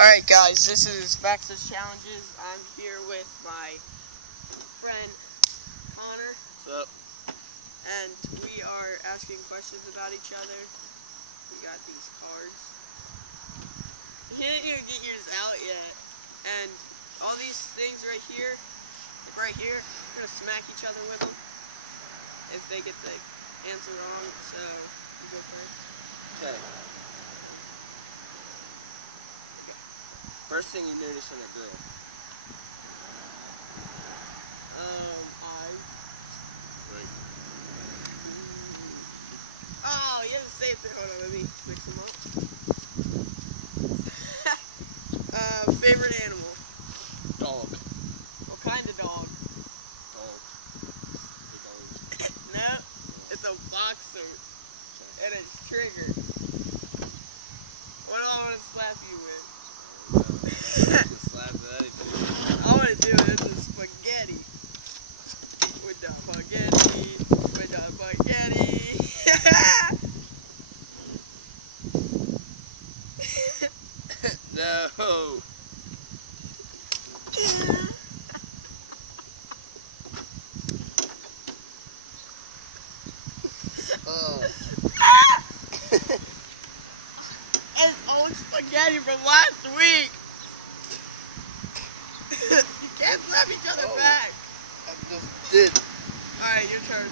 Alright guys, this is Max's Challenges. I'm here with my friend Connor. What's up? And we are asking questions about each other. We got these cards. You didn't even get yours out yet. And all these things right here, we're gonna smack each other with them if they get the answer wrong. So, you go first. Okay. First thing you notice in a girl. Eyes. Right. Oh, you have the same thing. Hold on, let me mix them up. Favorite animal? Dog. What kind of dog? Dog. No, it's a boxer. And it's triggered. What do I want to slap you with? Slap that. I want to do it with the spaghetti. With the spaghetti. With the spaghetti. No. Oh. It's old spaghetti from last week. You can't slap each other back. I just did. Alright, your turn.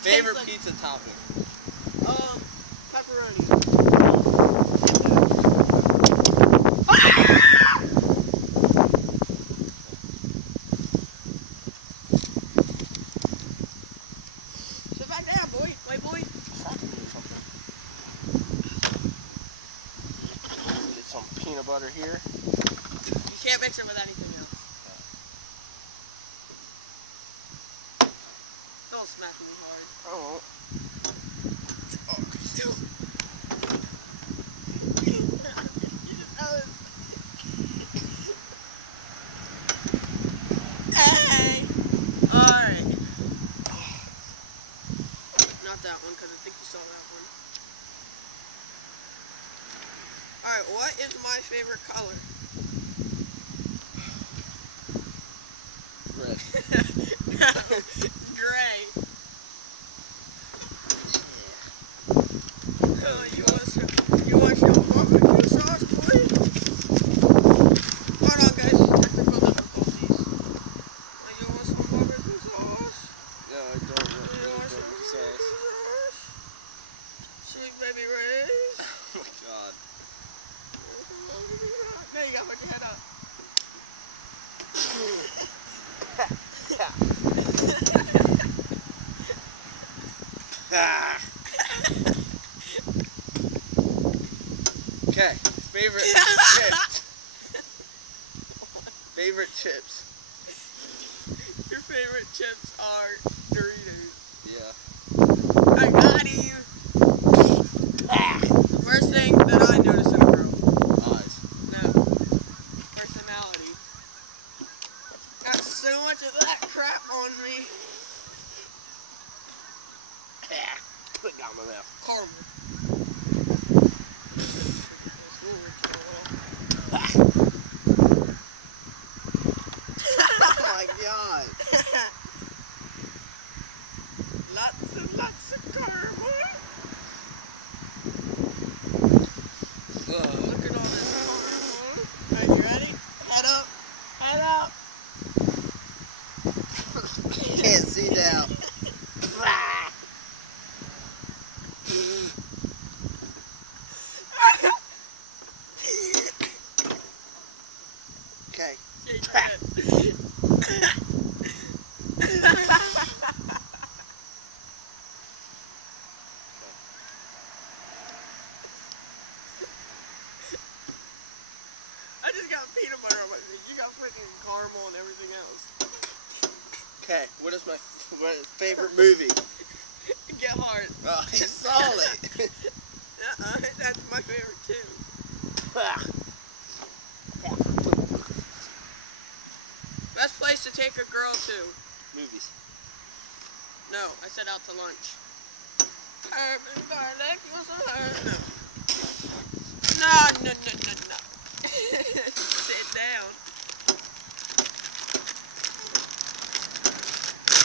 Favorite pizza topping? Pepperoni. Sit back down, boy. White boy. Get some peanut butter here. You can't mix it with anything else. Don't smack me hard. I won't. Hey! Alright. Not that one, because I think you saw that one. Alright, what is my favorite color? Red. No, gray. Oh, you want some barbecue sauce, boy? Hold on, guys. Technical difficulties. You want some barbecue sauce? No, I don't want You want some barbecue barbecue sauce. sauce? Sweet baby Ray's. Oh my god. Now you gotta put your head up. Ah. Okay, favorite chips. Favorite chips. Your favorite chips are Doritos. Yeah. I got you. The first thing that I noticed in a girl. Eyes. No. Personality. Got so much of that crap on me. Put it down my mouth. Caramel. Oh my god. Lots of caramel. Look at all this caramel. Alright, you ready? Head up. Head up. Can't see now. Okay. Shake it. I just got peanut butter on my feet. You got freaking caramel and everything else. Okay, what is my favorite movie? Get hard. Oh, he's solid. That's my favorite too. Best place to take a girl to? Movies. No, I said out to lunch. No. No. down.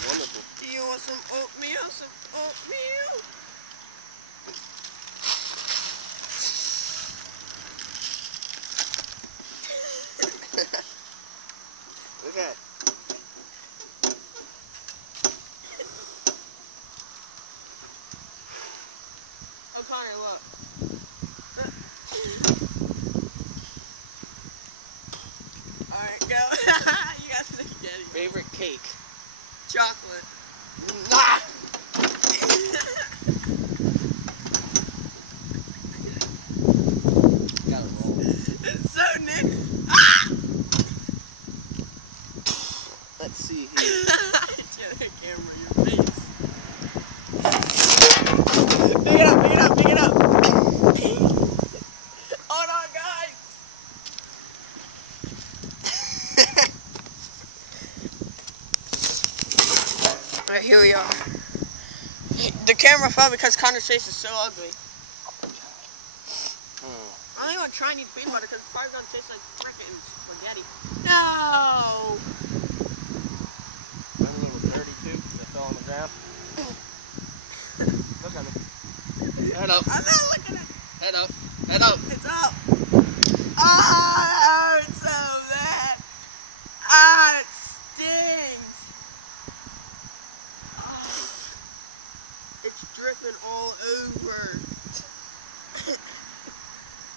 Wonderful. Do you want some oatmeal? Some oatmeal? Okay. O'Connor, look. Alright, go. You got to get it. Favorite cake? Chocolate. Nah! Gotta roll. It's so Nick. Ah! Let's see here. Get the camera in your face. Pick it up, pick it up, pick it up! Hold on, guys. Alright, here we are. The camera fell because Connor's face is so ugly. I don't even try and eat peanut butter because it's probably gonna taste like frickin' spaghetti. No! I'm a little dirty too because I fell on the ground. Look at me. Head up. I'm not looking at it. Head up. Head up. It's up. Ah, it hurts so bad. Ah, it stings. Ah, it's dripping all over.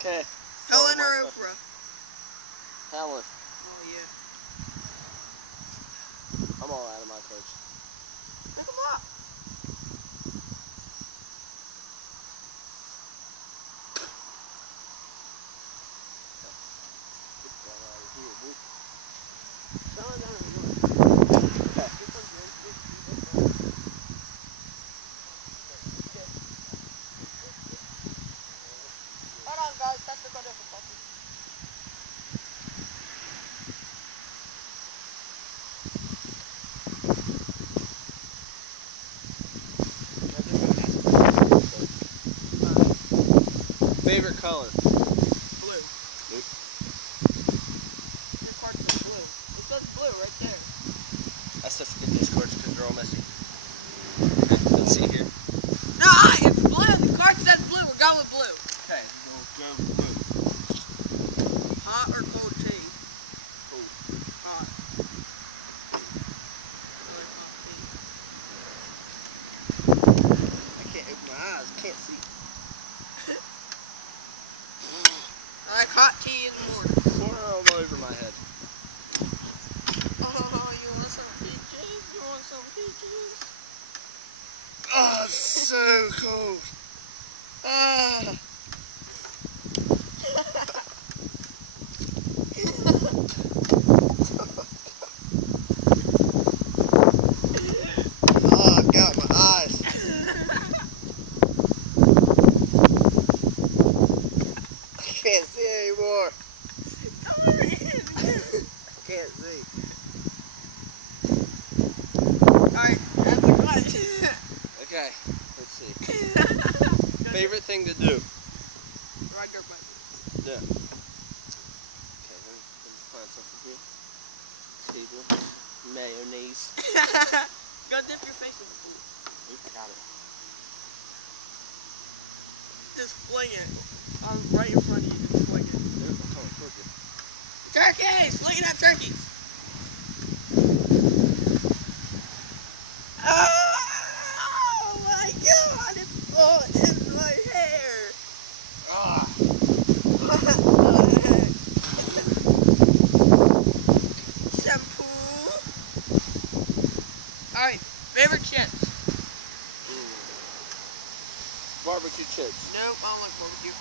Okay. Helen or Oprah? Helen. Oh, yeah. I'm all out of my coach. Pick them up. Hold on, guys. Technical difficulty. Favorite color? Blue. Blue. Your card says blue. It says blue right there. That's the these cards because they're all messy. Let's see here. Nah, it's blue. The card says blue. We're going with blue. Okay, we'll go blue. Hot or cold tea? Cool. Hot. I like hot tea. I can't open my eyes. Can't see. I like hot tea in the morning. Pour them over my head. Oh, you want some peaches? You want some peaches? Oh, it's so cold. Ah. Oh, I've got my eyes. I can't see anymore. Come over here. Can't see. Alright, that's the clutch. Okay, let's see. Favorite thing to do? Ride dirt bike. Yeah. Okay, let me find something here. Table. Mayonnaise. Go dip your face in the pool. Oops, got it. Just fling it. I'm right in front of you. Just fling it. Nope, I'm coming towards you. Turkeys! Fling it at turkeys! Oh my god! It's all in my hair! Ah. Shampoo. Alright, favorite chips? Barbecue chips. Nope, I don't like barbecue.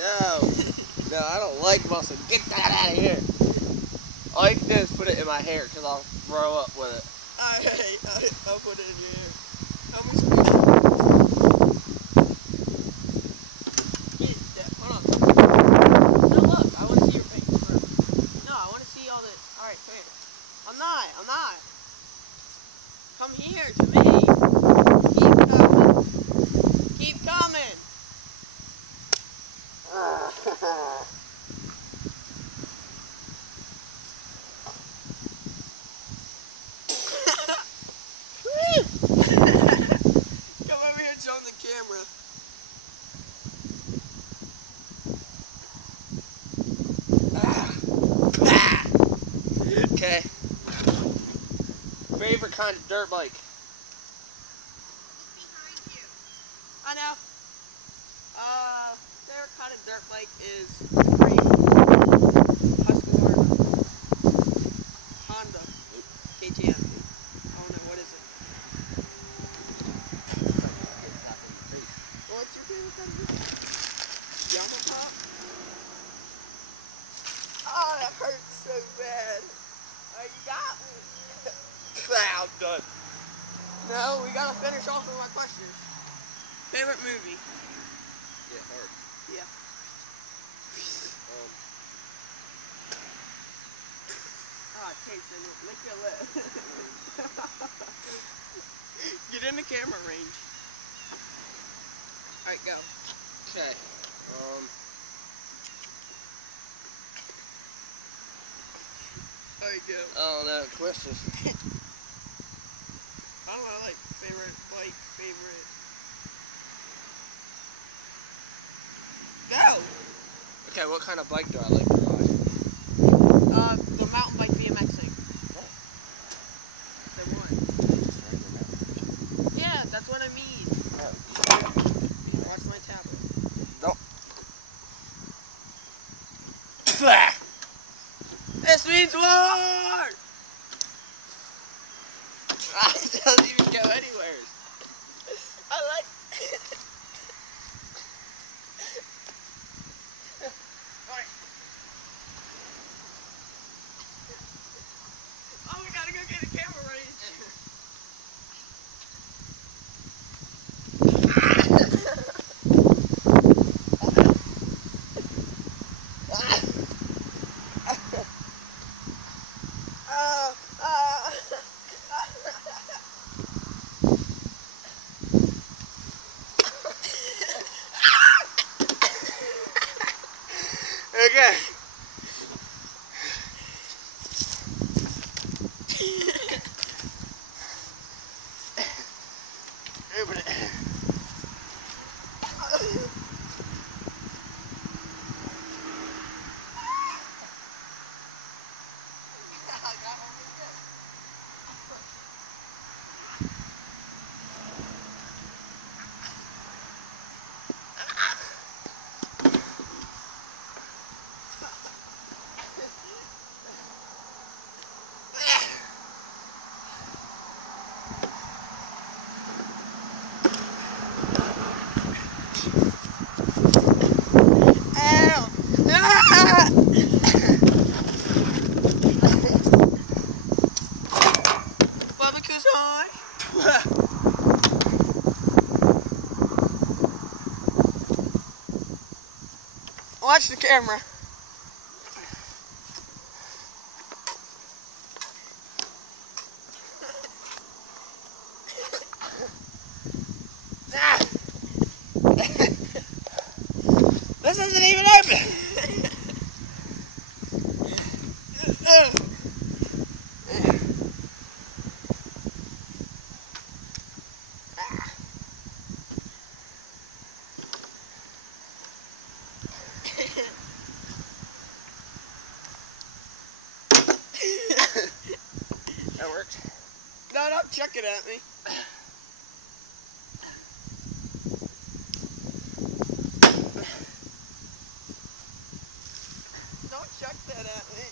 No. No, I don't like mustard. Get that out of here. All you can do is put it in my hair because I'll throw up with it. Alright, I'll put it in your hair. How many spoons? Get that. Hold on. No, look, I want to see your face. No, I want to see all the. Alright, come here. I'm not. Come here to me. Keep going. camera. Okay. Favorite kind of dirt bike? Behind you. I know. Favorite kind of dirt bike is Husqvarna, Honda, KTM. Oh no, what is it? What's your favorite kind of dirt bike? Yamaha? Oh, that hurts so bad. Oh, you got me. I'm done. No, we gotta finish off with my questions. Favorite movie? Yeah, hard. Yeah. Ah, taste in it. Lick your lip. Get in the camera range. Alright, go. Okay. Alright, go. Oh no, questions. I don't know, like favorite bike, favorite. Go! Okay, what kind of bike do I like to ride? The mountain bike BMXing. What? The one. Yeah, that's what I mean. Watch my tablet. No. This means war! It doesn't even go anywhere. I like it. Oh, we gotta go get a camera range. Okay. Open it. Barbecue's on. Watch the camera. This isn't even open. That worked. No, don't chuck it at me. Don't chuck that at me.